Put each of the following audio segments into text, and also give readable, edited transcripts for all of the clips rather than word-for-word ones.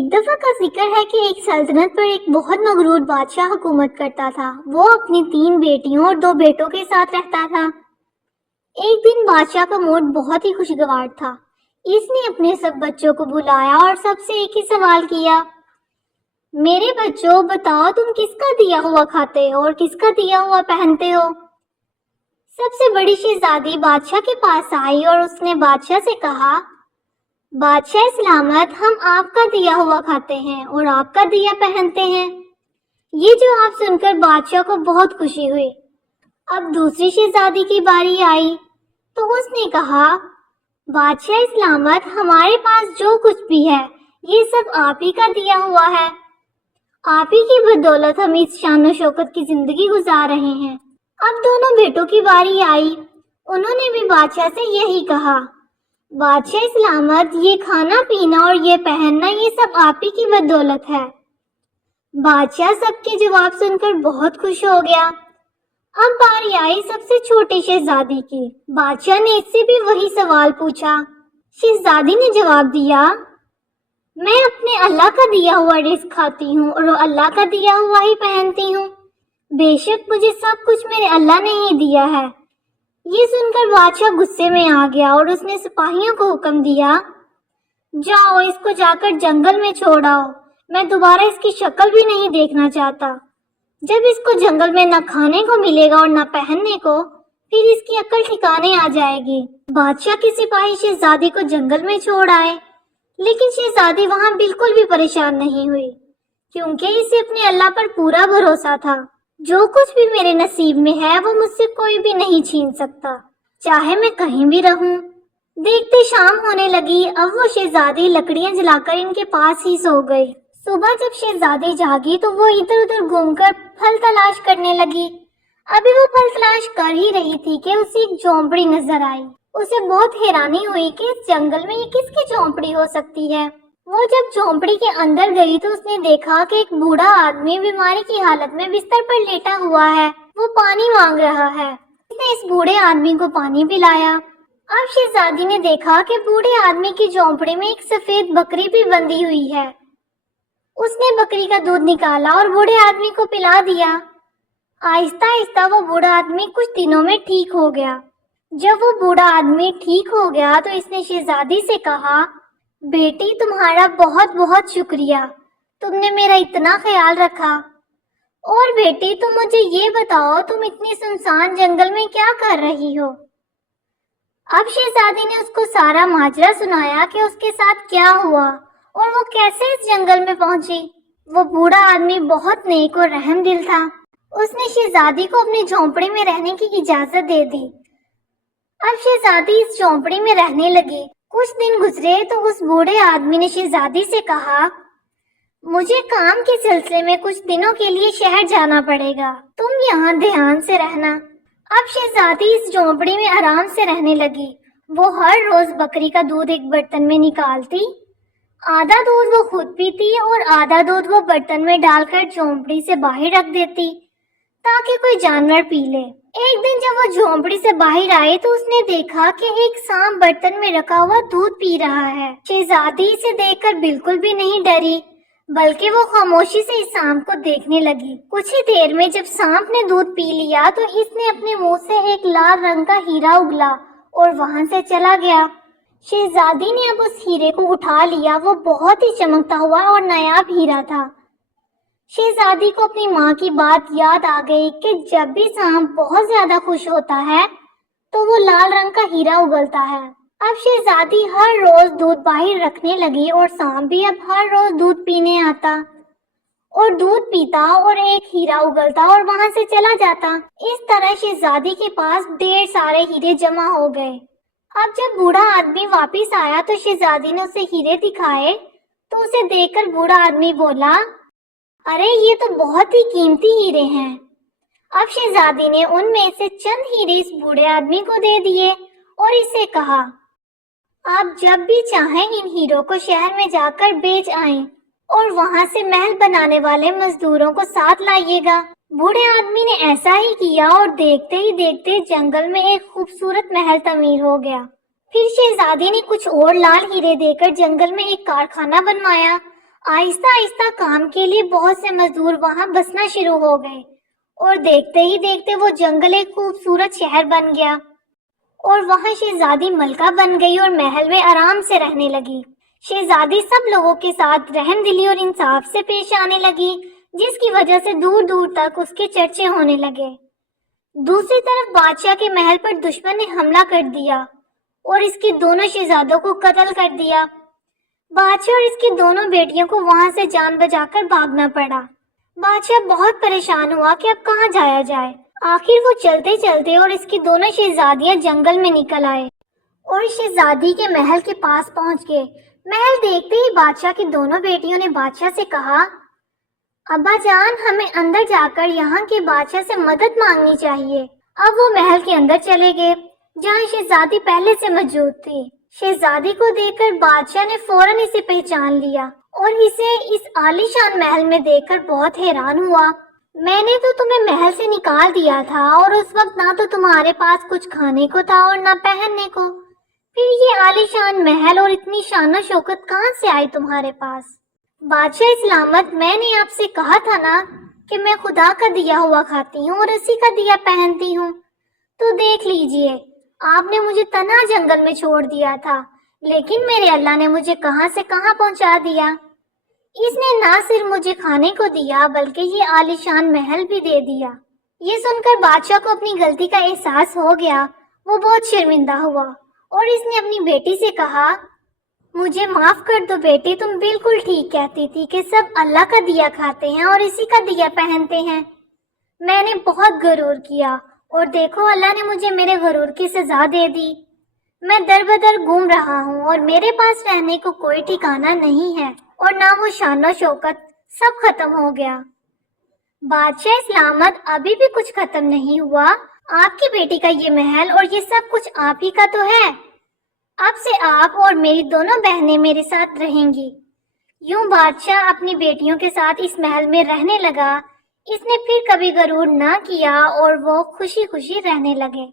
ایک دفعہ کا ذکر ہے کہ ایک سلطنت پر ایک بہت مغرور بادشاہ حکومت کرتا تھا۔ وہ اپنی 3 بیٹیوں اور 2 بیٹوں کے ساتھ رہتا تھا۔ ایک دن بادشاہ کا موڈ بہت ہی خوشگوار تھا۔ اس نے اپنے سب بچوں کو بلایا اور سب سے ایک ہی سوال کیا، میرے بچوں بتاؤ تم کس کا دیا ہوا کھاتے ہو اور کس کا دیا ہوا پہنتے ہو؟ سب سے بڑی شہزادی بادشاہ کے پاس آئی اور اس نے بادشاہ سے کہا، بادشاہ سلامت، ہم آپ کا دیا ہوا کھاتے ہیں اور آپ کا دیا پہنتے ہیں۔ یہ جواب سن کر بادشاہ کو بہت خوشی ہوئی۔ اب دوسری شہزادی کی باری آئی تو اس نے کہا، بادشاہ سلامت، ہمارے پاس جو کچھ بھی ہے یہ سب آپ ہی کا دیا ہوا ہے۔ آپ ہی کی بدولت ہم اس شان و شوکت کی زندگی گزار رہے ہیں۔ اب دونوں بیٹوں کی باری آئی، انہوں نے بھی بادشاہ سے یہی کہا، بادشاہ سلامت، یہ کھانا پینا اور یہ پہننا یہ سب آپ ہی کی بدولت ہے۔ بادشاہ سب کے جواب سن کر بہت خوش ہو گیا۔ اب باری آئی سب سے چھوٹی شہزادی کی۔ بادشاہ نے اس سے بھی وہی سوال پوچھا۔ شہزادی نے جواب دیا، میں اپنے اللہ کا دیا ہوا رزق کھاتی ہوں اور اللہ کا دیا ہوا ہی پہنتی ہوں۔ بے شک مجھے سب کچھ میرے اللہ نے ہی دیا ہے۔ یہ سن کر بادشاہ غصے میں آ گیا اور اس نے سپاہیوں کو حکم دیا، جاؤ اس کو جا کر جنگل میں چھوڑ آؤ، میں دوبارہ اس کی شکل بھی نہیں دیکھنا چاہتا۔ جب اس کو جنگل میں نہ کھانے کو ملے گا اور نہ پہننے کو، پھر اس کی عقل ٹھکانے آ جائے گی۔ بادشاہ کے سپاہی شہزادی کو جنگل میں چھوڑ آئے، لیکن شہزادی وہاں بالکل بھی پریشان نہیں ہوئی، کیونکہ اسے اپنے اللہ پر پورا بھروسہ تھا۔ جو کچھ بھی میرے نصیب میں ہے وہ مجھ سے کوئی بھی نہیں چھین سکتا، چاہے میں کہیں بھی رہوں۔ دیکھتے شام ہونے لگی۔ اب وہ شہزادی لکڑیاں جلا کر ان کے پاس ہی سو گئی۔ صبح جب شہزادی جاگی تو وہ ادھر ادھر گھوم کر پھل تلاش کرنے لگی۔ ابھی وہ پھل تلاش کر ہی رہی تھی کہ اسے ایک جھونپڑی نظر آئی۔ اسے بہت حیرانی ہوئی کہ اس جنگل میں یہ کس کی جھونپڑی ہو سکتی ہے۔ وہ جب جھونپڑی کے اندر گئی تو اس نے دیکھا کہ ایک بوڑھا آدمی بیماری کی حالت میں بستر پر لیٹا ہوا ہے۔ وہ پانی مانگ رہا ہے۔ اس نے اس بوڑھے آدمی کو پانی پلایا۔ اب شہزادی نے دیکھا کہ بوڑھے آدمی کی جھونپڑی میں ایک سفید بکری بھی بندھی ہوئی ہے۔ اس نے بکری کا دودھ نکالا اور بوڑھے آدمی کو پلا دیا۔ آہستہ آہستہ وہ بوڑھا آدمی کچھ دنوں میں ٹھیک ہو گیا۔ جب وہ بوڑھا آدمی ٹھیک ہو گیا تو اس نے شہزادی سے کہا، بیٹی تمہارا بہت بہت شکریہ، تم نے میرا اتنا خیال رکھا۔ اور بیٹی تم مجھے یہ بتاؤ، تم اتنی سنسان جنگل میں کیا کر رہی ہو؟ اب شہزادی نے اس کو سارا ماجرا سنایا کہ اس کے ساتھ کیا ہوا اور وہ کیسے اس جنگل میں پہنچی۔ وہ بوڑھا آدمی بہت نیک اور رحم دل تھا۔ اس نے شہزادی کو اپنی جھونپڑی میں رہنے کی اجازت دے دی۔ اب شہزادی اس جھونپڑی میں رہنے لگی۔ کچھ دن گزرے تو اس بوڑھے آدمی نے شہزادی سے کہا، مجھے کام کے سلسلے میں کچھ دنوں کے لیے شہر جانا پڑے گا، تم یہاں دھیان سے رہنا۔ اب شہزادی اس جھونپڑی میں آرام سے رہنے لگی۔ وہ ہر روز بکری کا دودھ ایک برتن میں نکالتی، آدھا دودھ وہ خود پیتی اور آدھا دودھ وہ برتن میں ڈال کر جھونپڑی سے باہر رکھ دیتی تاکہ کوئی جانور پی لے۔ ایک دن جب وہ جھونپڑی سے باہر آئی تو اس نے دیکھا کہ ایک سانپ برتن میں رکھا ہوا دودھ پی رہا ہے۔ شہزادی اسے دیکھ کر بالکل بھی نہیں ڈری، بلکہ وہ خاموشی سے اس سانپ کو دیکھنے لگی۔ کچھ ہی دیر میں جب سانپ نے دودھ پی لیا تو اس نے اپنے منہ سے ایک لال رنگ کا ہیرا اگلا اور وہاں سے چلا گیا۔ شہزادی نے اب اس ہیرے کو اٹھا لیا۔ وہ بہت ہی چمکتا ہوا اور نایاب ہیرا تھا۔ شہزادی کو اپنی ماں کی بات یاد آ گئی کہ جب بھی سانپ بہت زیادہ خوش ہوتا ہے تو وہ لال رنگ کا ہیرا اگلتا ہے۔ اب شہزادی ہر روز دودھ باہر رکھنے لگی اور سانپ بھی اب ہر روز دودھ پینے آتا اور دودھ پیتا اور ایک ہیرا اگلتا اور وہاں سے چلا جاتا۔ اس طرح شہزادی کے پاس ڈھیر سارے ہیرے جمع ہو گئے۔ اب جب بوڑھا آدمی واپس آیا تو شہزادی نے اسے ہیرے دکھائے تو اسے دیکھ کر بوڑھا آدمی بولا، ارے یہ تو بہت ہی قیمتی ہیرے ہیں۔ اب شہزادی نے ان میں سے چند ہیرے اس بوڑھے آدمی کو دے دیے اور اسے کہا، آپ جب بھی چاہیں ان ہیروں کو شہر میں جا کر بیچ آئیں اور وہاں سے محل بنانے والے مزدوروں کو ساتھ لائیے گا۔ بوڑھے آدمی نے ایسا ہی کیا اور دیکھتے ہی دیکھتے جنگل میں ایک خوبصورت محل تعمیر ہو گیا۔ پھر شہزادی نے کچھ اور لال ہیرے دے کر جنگل میں ایک کارخانہ بنوایا۔ آہستہ آہستہ کام کے لیے بہت سے مزدور وہاں بسنا شروع ہو گئے اور دیکھتے ہی دیکھتے وہ جنگل ایک خوبصورت شہر بن گیا اور وہاں شہزادی ملکہ بن گئی اور محل میں آرام سے رہنے لگی۔ شہزادی سب لوگوں کے ساتھ رحم دلی اور انصاف سے پیش آنے لگی، جس کی وجہ سے دور دور تک اس کے چرچے ہونے لگے۔ دوسری طرف بادشاہ کے محل پر دشمن نے حملہ کر دیا اور اس کے دونوں شہزادوں کو قتل کر دیا۔ بادشاہ اور اس کی دونوں بیٹیوں کو وہاں سے جان بچا کر بھاگنا پڑا۔ بادشاہ بہت پریشان ہوا کہ اب کہاں جایا جائے۔ آخر وہ چلتے چلتے اور اس کی دونوں شہزادیاں جنگل میں نکل آئے اور شہزادی کے محل کے پاس پہنچ گئے۔ محل دیکھتے ہی بادشاہ کی دونوں بیٹیوں نے بادشاہ سے کہا، ابا جان، ہمیں اندر جا کر یہاں کے بادشاہ سے مدد مانگنی چاہیے۔ اب وہ محل کے اندر چلے گئے جہاں شہزادی پہلے سے موجود تھی۔ شہزادی کو دیکھ کر بادشاہ نے فوراً اسے پہچان لیا اور اسے اس عالیشان محل میں دیکھ کر بہت حیران ہوا۔ میں نے تو تمہیں محل سے نکال دیا تھا اور اس وقت نہ تو تمہارے پاس کچھ کھانے کو تھا اور نہ پہننے کو، پھر یہ عالیشان محل اور اتنی شان و شوکت کہاں سے آئی تمہارے پاس؟ بادشاہ سلامت، میں نے آپ سے کہا تھا نا کہ میں خدا کا دیا ہوا کھاتی ہوں اور اسی کا دیا پہنتی ہوں، تو دیکھ لیجئے، آپ نے مجھے تنہا جنگل میں چھوڑ دیا تھا، لیکن میرے اللہ نے مجھے کہاں سے کہاں پہنچا دیا۔ اس نے نہ صرف مجھے کھانے کو دیا بلکہ یہ عالیشان محل بھی دے دیا۔ یہ سن کر بادشاہ کو اپنی غلطی کا احساس ہو گیا۔ وہ بہت شرمندہ ہوا اور اس نے اپنی بیٹی سے کہا، مجھے معاف کر دو بیٹی، تم بالکل ٹھیک کہتی تھی کہ سب اللہ کا دیا کھاتے ہیں اور اسی کا دیا پہنتے ہیں۔ میں نے بہت غرور کیا اور دیکھو اللہ نے مجھے میرے غرور کی سزا دے دی۔ میں در بدر گھوم رہا ہوں اور میرے پاس رہنے کو کوئی ٹھکانہ نہیں ہے اور نہ وہ شان و شوکت، سب ختم ہو گیا۔ بادشاہ سلامت، ابھی بھی کچھ ختم نہیں ہوا۔ آپ کی بیٹی کا یہ محل اور یہ سب کچھ آپ ہی کا تو ہے۔ اب سے آپ اور میری دونوں بہنیں میرے ساتھ رہیں گی۔ یوں بادشاہ اپنی بیٹیوں کے ساتھ اس محل میں رہنے لگا۔ اس نے پھر کبھی غرور نہ کیا اور وہ خوشی خوشی رہنے لگے۔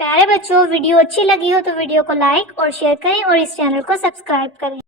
پیارے بچوں، ویڈیو اچھی لگی ہو تو ویڈیو کو لائک اور شیئر کریں اور اس چینل کو سبسکرائب کریں۔